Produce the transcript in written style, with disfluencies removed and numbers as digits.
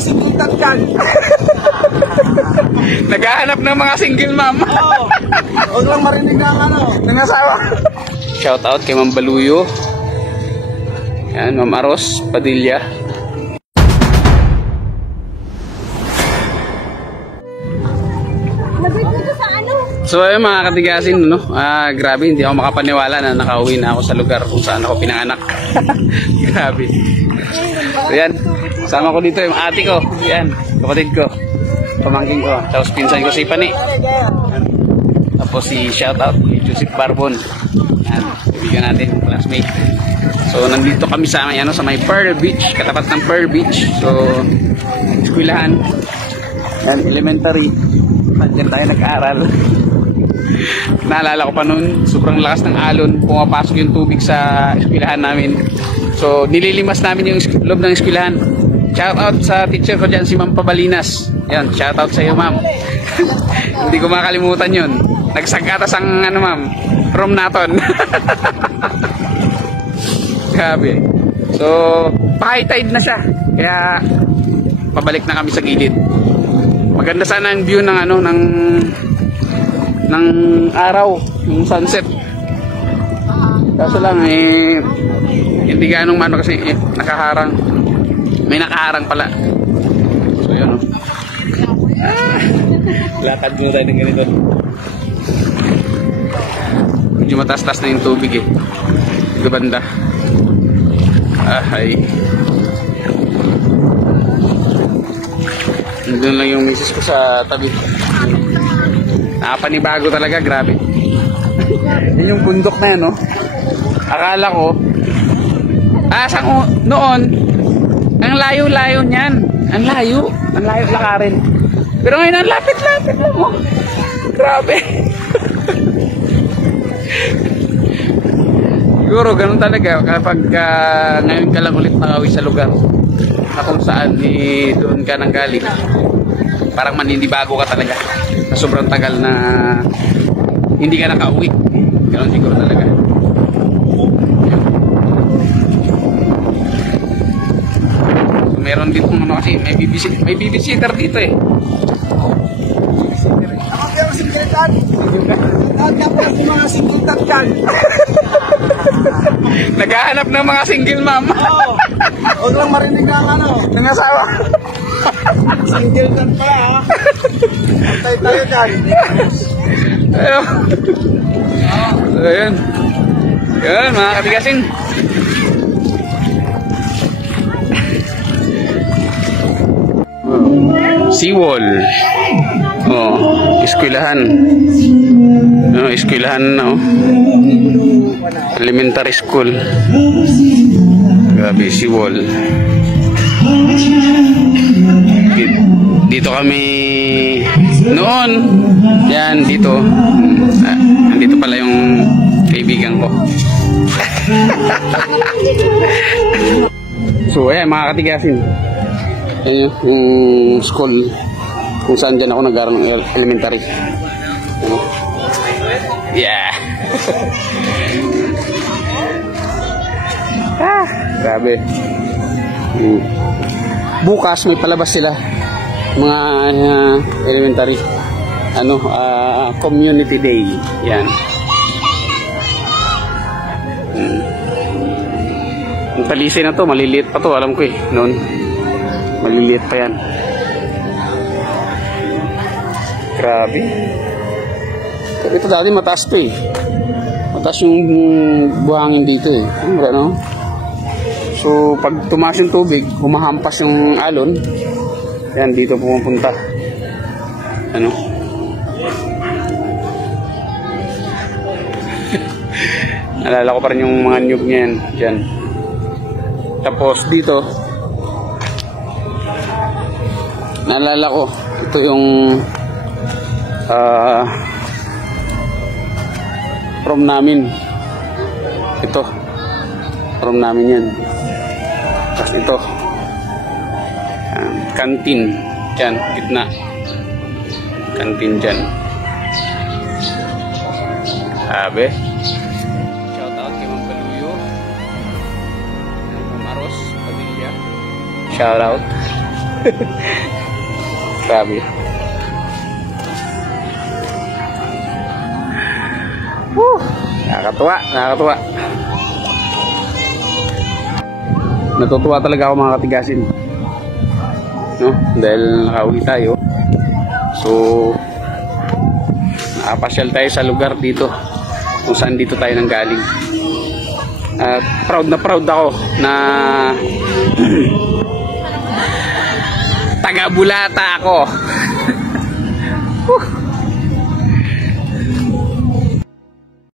single dad dyan. Naghahanap ng mga single ma'am. Oo. Huwag lang marinig na ng asawa. Shout out kay Ma'am Baluyo. Yan, Ma'am Aros Padilla. So ayun mga katigasin, no? Grabe, hindi ako makapaniwala na nakauwi na ako sa lugar kung saan ako pinanganak. Grabe. So yan, sama ko dito yung ate ko. Yan, kapatid ko, pamangkin ko. Tapos pinsan ko si Pani. Tapos si shoutout ni Joseph Barbon. Yan, kaibigan natin, classmate. So nandito kami sa sa may Pearl Beach, katapat ng Pearl Beach. So eskwelahan, yan, elementary. Nandiyan tayo nag-aaral. Naalala ko pa noon, sobrang lakas ng alon, pumapasok yung tubig sa eskwelahan namin. So nililimas namin yung loob ng eskwelahan. Shout out sa teacher ko dyan, si Ma'am Pabalinas. Yan, shout out sa iyo ma'am. Hindi ko makalimutan yun. Nagsagatas ang ma'am, prom naton. Grabe. So pa-high tide na siya, kaya pabalik na kami sa gilid. Maganda sana ang view ng ng araw, yung sunset. Kaso lang hindi ganong kasi nakaharang. May nakaharang pala. So yun, lakad mo tayo ng ganito. Medyo mataas-taas na yung tubig gabanda. Ay. Doon lang yung misis ko sa tabi. Nakapanibago talaga, grabe. Yan yung bundok na yan, no? Akala ko, noon, ang layo-layo niyan. Ang layo lakarin. Pero ngayon, ang lapit-lapit lang, oh. Grabe. Siguro, ganun talaga kapag ngayon ka lang ulit nakauwi sa lugar na kung saan doon ka nang galing. Parang maninibago ka talaga na sobrang tagal na hindi ka nakauwi. Ganun siguro talaga. So, meron dito kasi may babysitter dito Ako kaya single dad. Dapat yung mga single dad dyan. Naghahanap ng mga single ma'am. Oo. Huwag lang marinig na ng asawa. Single dad pala Antay tayo dyan. Ayun. So yun. Yun mga katigasin. Seawall. Eskwelahan. Eskwelahan na elementary school. Grabe, seawall. Dito kami noon. Yan, dito. Nandito pala yung kaibigan ko. So, ayan mga katigasin. Ayan yung school kung saan dyan ako nag-aaral ng elementary. Yeah. Grabe. Bukas may palabas sila mga elementary community day. Yan. Ang talisi na to, maliliit pa to, alam ko noon. Maliliit pa yan. Grabe. Ito dati mataas to mataas yung buhangin dito no? So pag tumaas yung tubig, humahampas yung alon. Yan, dito pumupunta. Naalala ko pa rin yung mga nyug niya yan. Dyan. Tapos dito, naalala ko, ito yung prom namin. Ito, prom namin yan. Tapos ito, kantin dyan, gitna. Kantin dyan. Sabi. Shout out kay Ma'am Baluyo. Ma'am Aros Padilla. Shout out. Grabe. Woo! Nakakatuwa, nakakatuwa. Natutuwa talaga ako mga katigasin. No? Dahil nakauwi tayo. So, nakapasyal tayo sa lugar dito kung saan dito tayo nanggaling. At proud na proud ako na taga Bulata ako.